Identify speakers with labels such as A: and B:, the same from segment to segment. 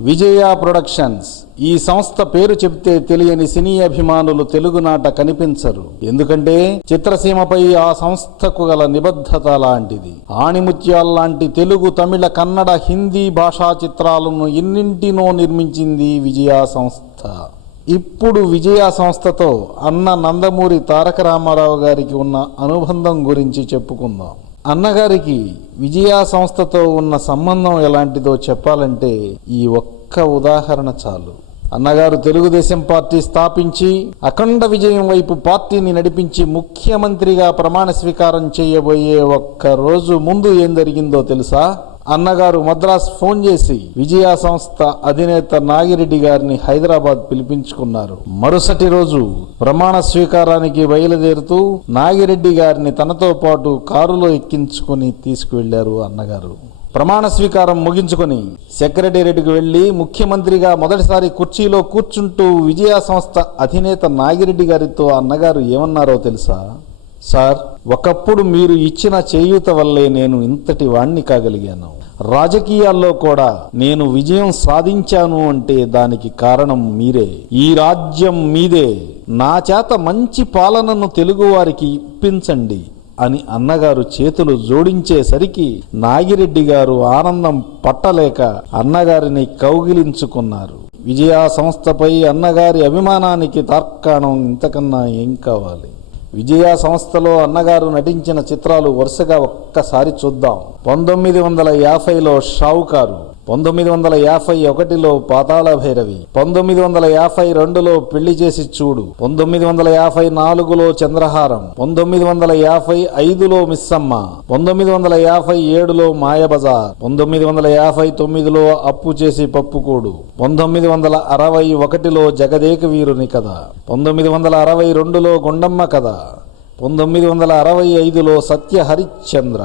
A: విజయ productions. ఈ సంస్థ పేరు చెప్తే తెలియని సినీ అభిమానులు తెలుగునాట కనిపించరు. ఎందుకంటే చిత్రసీమపై ఆ సంస్థకు గల నిబద్ధత లాంటిది. ఆణిముత్యాల్లాంటి తెలుగు తమిళ కన్నడ హిందీ భాషా చిత్రాలను ఎన్నింటినో నిర్మించింది విజయ సంస్థ. ఇప్పుడు విజయ సంస్థతో అన్న నందమూరి తారక రామారావు గారికి ఉన్న అనుబంధం గురించి చెప్పుకుందాం. అన్నగారికి విజయా సంస్థతో ఉన్న సంబంధం ఎలాంటిదో చెప్పాలంటే ఈ ఒక్క ఉదాహరణ చాలు. అన్నగారు తెలుగుదేశం పార్టీ స్థాపించి అఖండ విజయం వైపు పార్టీని నడిపించి ముఖ్యమంత్రిగా ప్రమాణ స్వీకారం చేయబోయే ఒక్క రోజు ముందు ఏం జరిగిందో తెలుసా? అన్నగారు మద్రాస్ ఫోన్ చేసి విజయ సంస్థ అధినేత నాగిరెడ్డి గారిని హైదరాబాద్ పిలిపించుకున్నారు. మరుసటి రోజు ప్రమాణ స్వీకారానికి బయలుదేరుతూ నాగిరెడ్డి గారిని తనతో పాటు కారులో ఎక్కించుకుని తీసుకువెళ్ళారు అన్నగారు. ప్రమాణ స్వీకారం ముగించుకొని సెక్రటేరియట్కి వెళ్ళి ముఖ్యమంత్రిగా మొదటిసారి కుర్చీలో కూర్చుంటూ విజయ సంస్థ అధినేత నాగిరెడ్డి గారితో అన్నగారు ఏమన్నారో తెలుసా? సార్ ఒకప్పుడు మీరు ఇచ్చిన చేయూత వల్లే నేను ఇంతటి వాణ్ణి కాగలిగాను. రాజకీయాల్లో కూడా నేను విజయం సాధించాను అంటే దానికి కారణం మీరే. ఈ రాజ్యం మీదే. నా చేత మంచి పాలనను తెలుగువారికి ఇప్పించండి అని అన్నగారు చేతులు జోడించేసరికి నాగిరెడ్డి గారు ఆనందం పట్టలేక అన్నగారిని కౌగిలించుకున్నారు. విజయా సంస్థపై అన్నగారి అభిమానానికి తార్కాణం ఇంతకన్నా ఏం కావాలి? విజయ సంస్థలో అన్నగారు నటించిన చిత్రాలు వరుసగా ఒక్కసారి చూద్దాం. పంతొమ్మిది వందల యాభైలో షావుకారు పంతొమ్మిది వందల యాభై ఒకటిలో పాతాళ భైరవి పంతొమ్మిది వందల యాభై రెండులో పెళ్ళి చేసి చూడు పంతొమ్మిది వందల యాభై నాలుగులో చంద్రహారం పంతొమ్మిది వందల యాభై ఐదులో మిస్సమ్మ పంతొమ్మిది వందల యాభై ఏడులో మాయబజార్ పంతొమ్మిది వందల యాభై తొమ్మిదిలో అప్పు చేసి పప్పుకోడు పంతొమ్మిది వందల అరవై ఒకటిలో జగదేక వీరుని కథ పంతొమ్మిది వందల అరవై రెండులో గుండమ్మ కథ పంతొమ్మిది వందల అరవై ఐదులో సత్య హరిశ్చంద్ర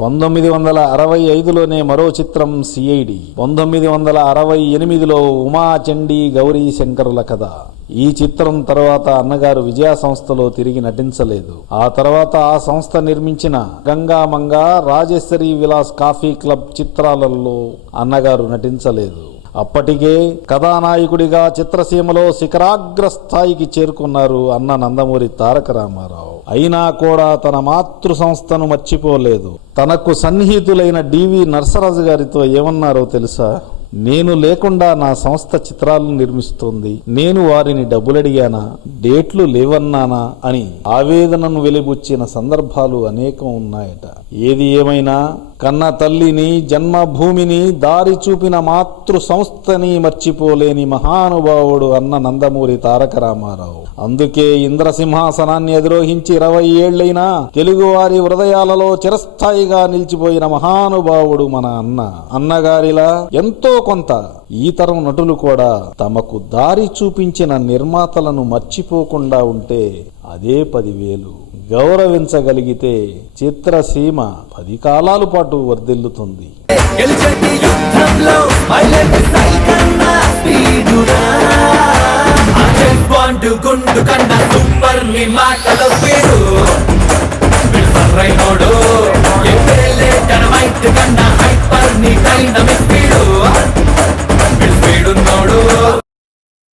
A: పంతొమ్మిది వందల అరవై ఐదులోనే మరో చిత్రం సిఐడి పంతొమ్మిది వందల అరవై ఎనిమిదిలో ఉమాచండీ గౌరీ శంకరుల కథ. ఈ చిత్రం తర్వాత అన్నగారు విజయ సంస్థలో తిరిగి నటించలేదు. ఆ తర్వాత ఆ సంస్థ నిర్మించిన గంగామంగ రాజేశ్వరి విలాస్ కాఫీ క్లబ్ చిత్రాలలో అన్నగారు నటించలేదు. అప్పటికే కథానాయకుడిగా చిత్రసీమలో శిఖరాగ్ర స్థాయికి చేరుకున్నారు అన్న నందమూరి తారక రామారావు. అయినా కూడా తన మాతృ సంస్థను మర్చిపోలేదు. తనకు సన్నిహితులైన డివి నర్సరాజు గారితో ఏమన్నారో తెలుసా? నేను లేకుండా నా సంస్థ చిత్రాలను నిర్మిస్తోంది. నేను వారిని డబ్బులడిగానా? డేట్లు లేవన్నానా అని ఆవేదనను వెలిబుచ్చిన సందర్భాలు అనేకం ఉన్నాయట. ఏది ఏమైనా కన్న తల్లిని జన్మభూమిని దారి చూపిన మాతృ సంస్థని మర్చిపోలేని మహానుభావుడు అన్న నందమూరి తారక రామారావు అందుకే ఇంద్రసింహాసనాన్ని అధిరోహించి ఇరవై ఏళ్ళైనా తెలుగువారి హృదయాలలో చిరస్థాయిగా నిలిచిపోయిన మహానుభావుడు మన అన్న. అన్నగారిలా ఎంతో కొంత ఈ తరం నటులు కూడా తమకు దారి చూపించిన నిర్మాతలను మర్చిపోకుండా ఉంటే అదే పదివేలు. గౌరవించగలిగితే చిత్రసీమ పది కాలాల పాటు వర్ధిల్లుతుంది.
B: గుండు కన్నా సూపర్ని మాటలో స్పీడు.